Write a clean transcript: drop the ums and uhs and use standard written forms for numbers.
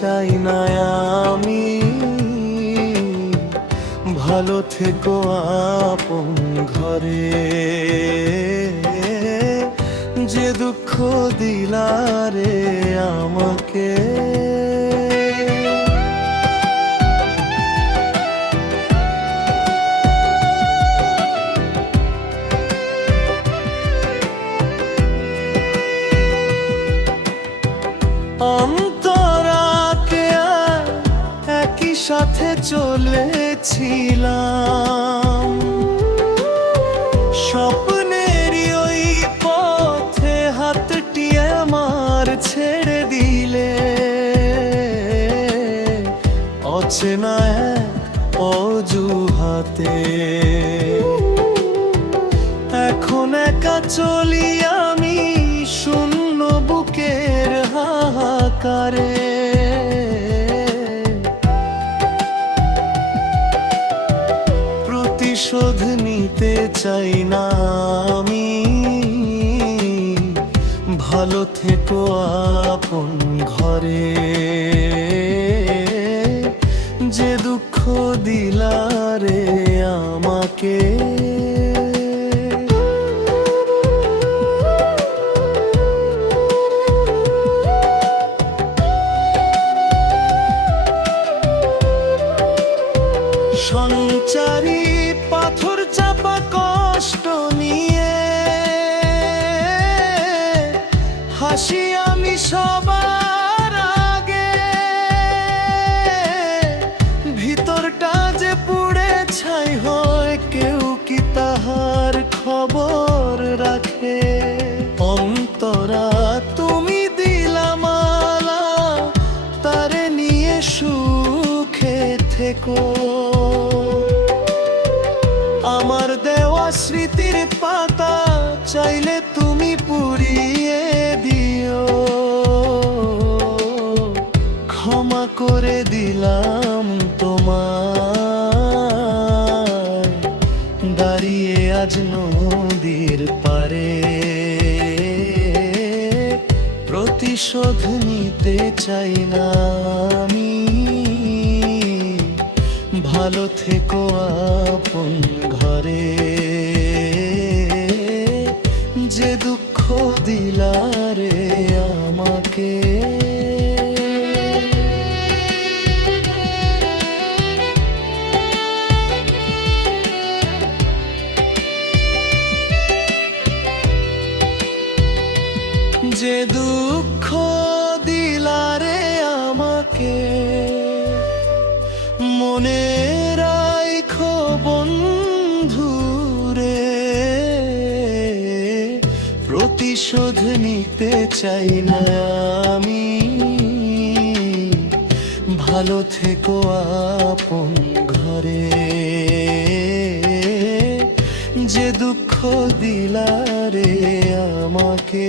চাই না আমি। ভালো থেকো আপন ঘরে, যে দুঃখ দিলারে আমাকে। অন্তরাকে একই সাথে চলেছিলাম, স্বপ্নেরই ওই পথে হাতটি আমার ছেড়ে দিলে। অচেনা এক অজুহাতে এখন একা চলি আমি শূন্য বুকের হাহাকারে। প্রতিশোধ নিতে চাই না আমি। ভালো থেকো আপন ঘরে, যে দুঃখ দিলারে আমাকে। সঞ্চারী পাথর চাপা কষ্ট নিয়ে হাসি আমি সবার আগে। ভিতরটা যে পুড়ে ছাই হয়, কেউ কি তাহার খবর রাখে? অন্তরা তুমি দিলা মালা, তারে নিয়ে সুখে থেকো। আমার দেওয়া স্মৃতির পাতা চাইলে তুমি পুড়িয়ে দিও। ক্ষমা করে দিলাম তোমায়, দাঁড়িয়ে আজ নদীর পারে। প্রতিশোধ নিতে চাই না আমি। ভালো থেকো আপন ঘরে, যে দুঃখ দিলারে আমাকে। যে দুঃখ দিলারে আমাকে, মনে রাখো বন্ধুরে। প্রতিশোধ নিতে চাই না আমি। ভালো থেকো আপন ঘরে, যে দুঃখ দিলারে আমাকে।